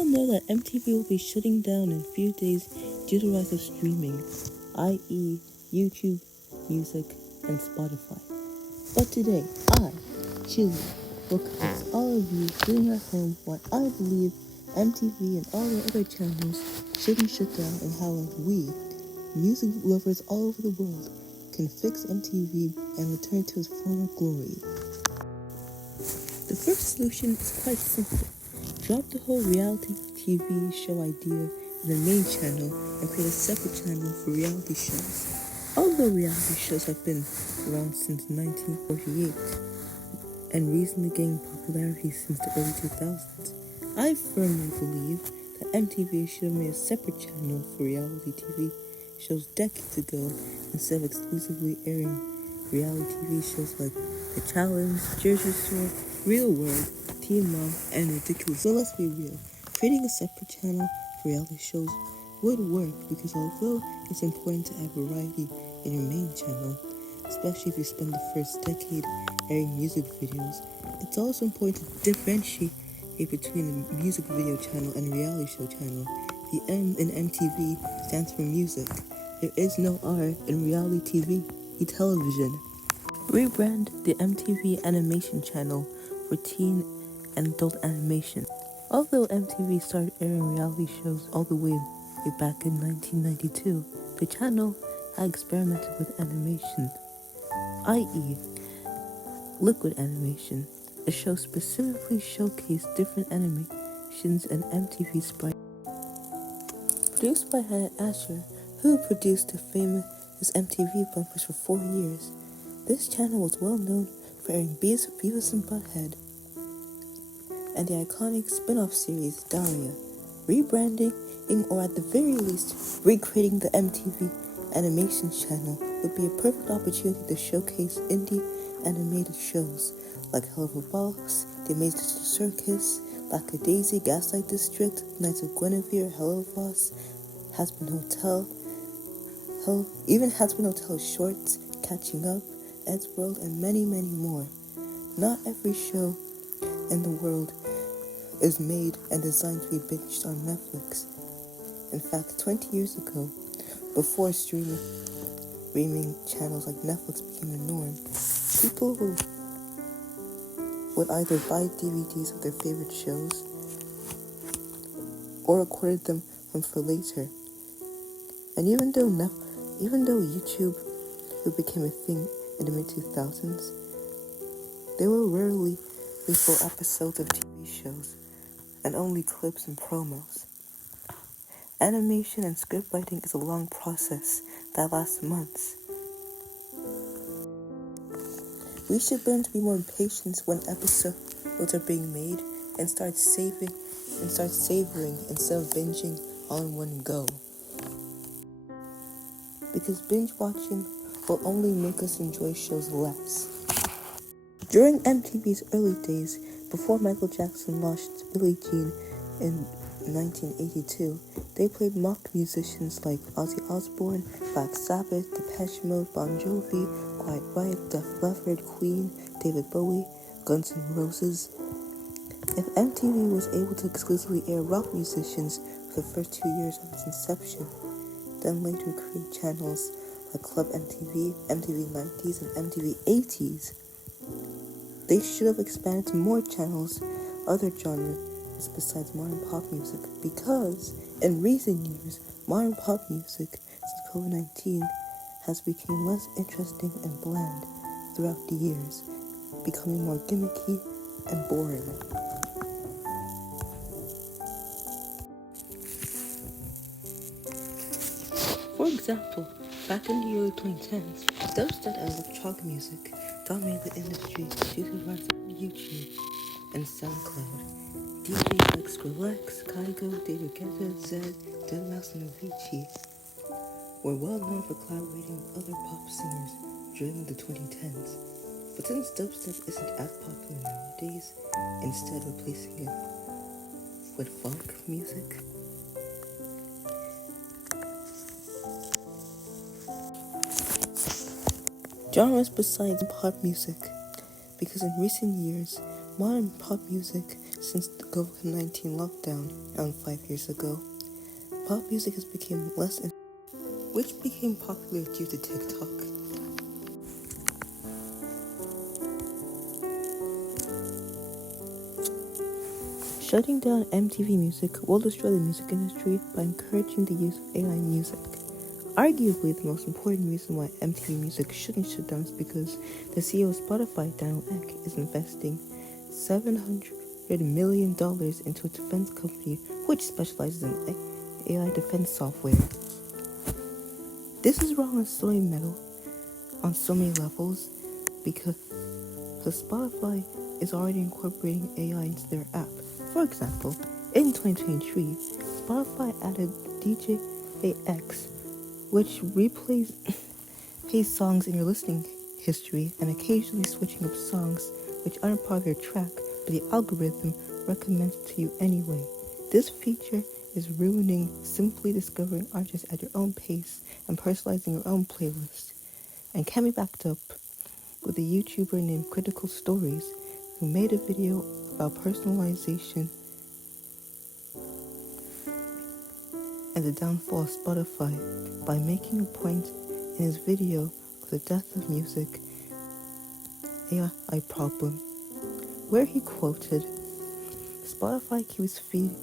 all know that MTV will be shutting down in a few days due to the rise of streaming, i.e. YouTube, music, and Spotify. But today, I, Julie, will convince all of you sitting at home why I believe MTV and all the other channels shouldn't shut down and how we, music lovers all over the world, can fix MTV and return to its former glory. The first solution is quite simple. Drop the whole reality TV show idea in the main channel and create a separate channel for reality shows. Although reality shows have been around since 1948 and recently gained popularity since the early 2000s, I firmly believe that MTV should have made a separate channel for reality TV shows decades ago instead of exclusively airing reality TV shows like The Challenge, Jersey Shore, Real World, Teen Mom, and Ridiculous. So let's be real, creating a separate channel for reality shows would work because although it's important to have variety in your main channel, especially if you spend the first decade airing music videos, it's also important to differentiate between the music video channel and reality show channel. The M in MTV stands for music. There is no R in reality TV, television. Rebrand the MTV Animation Channel for teen and adult animation. Although MTV started airing reality shows all the way back in 1992, the channel had experimented with animation, i.e. liquid animation. The show specifically showcased different animations and MTV sprites. Produced by Hannah Asher, who produced the famous MTV bumpers for 4 years. This channel was well known for airing Beavis and Butthead and the iconic spin-off series Daria. Rebranding, or at the very least, recreating the MTV Animation Channel would be a perfect opportunity to showcase indie animated shows like Hell of a Boss, The Amazing Circus, Lackadaisy, Gaslight District, Knights of Guinevere, Hello Boss, Has-Been Hotel, even Has-Been Hotel Shorts, Catching Up, Ed's World, and many, many more. Not every show in the world is made and designed to be binged on Netflix. In fact, 20 years ago, before streaming channels like Netflix became the norm, people would either buy DVDs of their favorite shows or recorded them for later. And even though YouTube became a thing in the mid-2000s, there were rarely full episodes of TV shows and only clips and promos. Animation and script writing is a long process that lasts months. We should learn to be more patient when episodes are being made and start savoring instead of binging all in one go. Because binge watching will only make us enjoy shows less. During MTV's early days, before Michael Jackson launched Billie Jean in 1982, they played mock musicians like Ozzy Osbourne, Black Sabbath, Depeche Mode, Bon Jovi, Quiet Riot, Def Leppard, Queen, David Bowie, Guns N' Roses. If MTV was able to exclusively air rock musicians for the first 2 years of its inception, then later create channels like Club MTV, MTV 90s, and MTV 80s, they should have expanded to more channels, other genres besides modern pop music, because in recent years, modern pop music, since COVID-19, has become less interesting and bland throughout the years, becoming more gimmicky and boring. For example, back in the early 2010s, dubstep and electronic music dominated the industry due to the rise of YouTube and SoundCloud. DJs like Skrillex, Kygo, David Guetta, Zedd, Deadmau5, and Avicii were well known for collaborating with other pop singers during the 2010s. But since dubstep isn't as popular nowadays, instead replacing it with funk music, genres besides pop music, because in recent years, modern pop music Since the COVID-19 lockdown around 5 years ago, pop music has become which became popular due to TikTok. Shutting down MTV Music will destroy the music industry by encouraging the use of AI music. Arguably, the most important reason why MTV Music shouldn't shut down is because the CEO of Spotify, Daniel Ek, is investing $700 million into a defense company which specializes in AI defense software. This is wrong on so many levels because Spotify is already incorporating AI into their app. For example, in 2023, Spotify added DJ AX, which replays songs in your listening history and occasionally switching up songs which aren't part of your track, but the algorithm recommends it to you anyway. This feature is ruining simply discovering artists at your own pace and personalizing your own playlist, and can be backed up with a YouTuber named Critical Stories who made a video about personalization and the downfall of Spotify by making a point in his video of the death of music AI problem, where he quoted, "Spotify keeps feeding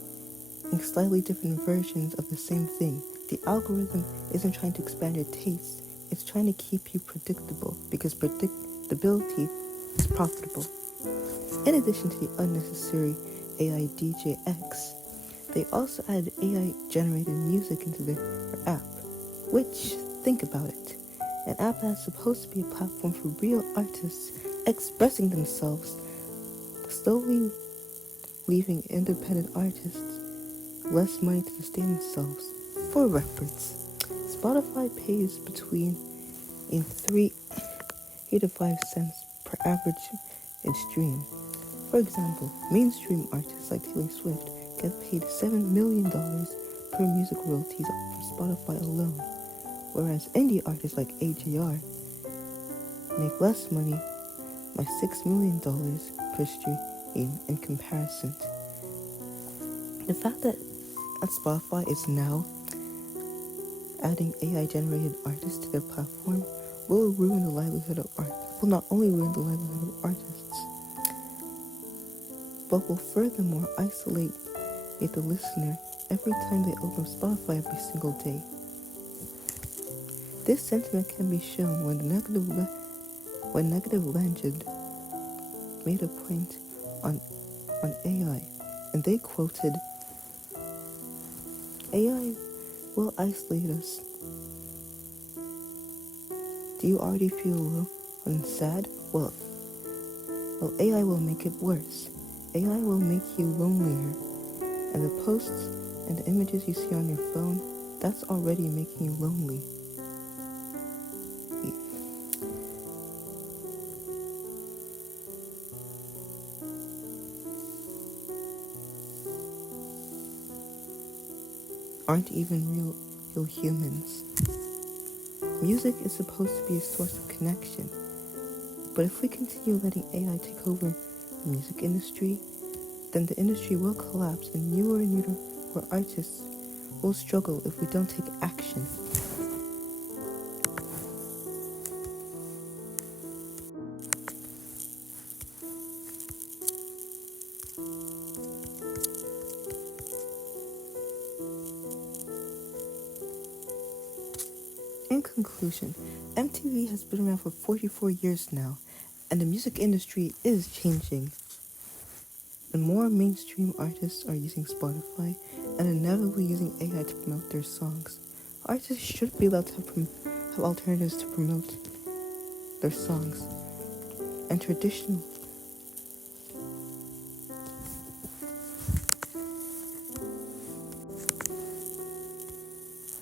slightly different versions of the same thing. The algorithm isn't trying to expand your taste, it's trying to keep you predictable because predictability is profitable." In addition to the unnecessary AI DJ X, they also added AI-generated music into their app, which, think about it, an app that's supposed to be a platform for real artists expressing themselves, slowly leaving independent artists less money to sustain themselves. For reference, Spotify pays between 3 to 5 cents per average stream. For example, mainstream artists like Taylor Swift get paid $7 million per music royalties from Spotify alone, whereas indie artists like AJR make less money by $6 million per stream in comparison. The fact that Spotify is now adding AI-generated artists to their platform will not only ruin the livelihood of artists, but will furthermore isolate the listener every time they open Spotify every single day. This sentiment can be shown when Negative Legend made a point on AI, and they quoted, "AI will isolate us. Do you already feel low and sad? Well, AI will make it worse. AI will make you lonelier. And the posts and the images you see on your phone, that's already making you lonely." Aren't even real humans. Music is supposed to be a source of connection, but if we continue letting AI take over the music industry, then the industry will collapse and newer artists will struggle if we don't take action. In conclusion, MTV has been around for 44 years now, and the music industry is changing. And more mainstream artists are using Spotify and inevitably using AI to promote their songs. Artists should be allowed to have alternatives to promote their songs. And traditional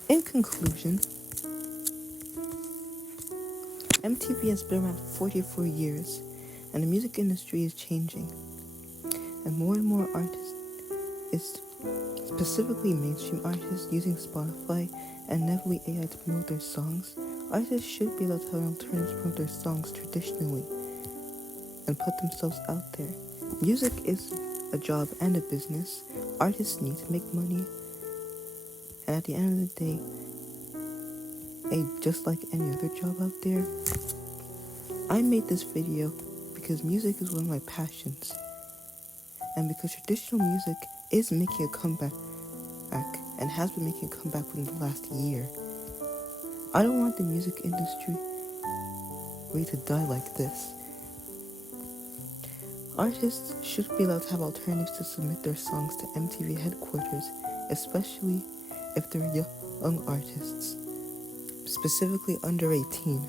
In conclusion, MTV has been around for 44 years, and the music industry is changing. And more artists, specifically mainstream artists, using Spotify and inevitably AI to promote their songs. Artists should be allowed to have an alternative to promote their songs traditionally and put themselves out there. Music is a job and a business. Artists need to make money. And at the end of the day, just like any other job out there, I made this video because music is one of my passions. And because traditional music is making a comeback and has been making a comeback within the last year. I don't want the music industry ready to die like this. Artists should be allowed to have alternatives to submit their songs to MTV headquarters, especially if they're young artists, specifically under 18.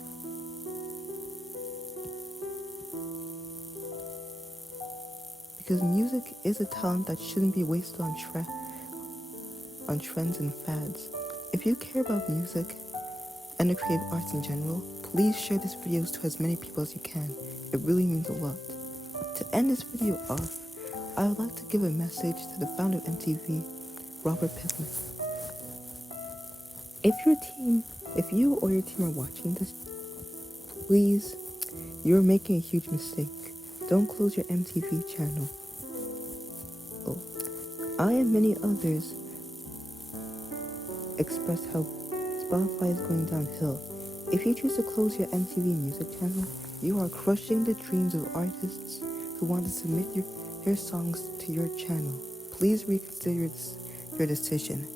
Because music is a talent that shouldn't be wasted on trends and fads. If you care about music and the creative arts in general, please share this video to as many people as you can. It really means a lot. To end this video off, I would like to give a message to the founder of MTV, Robert Pittman. If you or your team are watching this, please, you're making a huge mistake. Don't close your MTV channel. I and many others expressed how Spotify is going downhill. If you choose to close your MTV music channel, you are crushing the dreams of artists who want to submit your songs to your channel. Please reconsider your decision.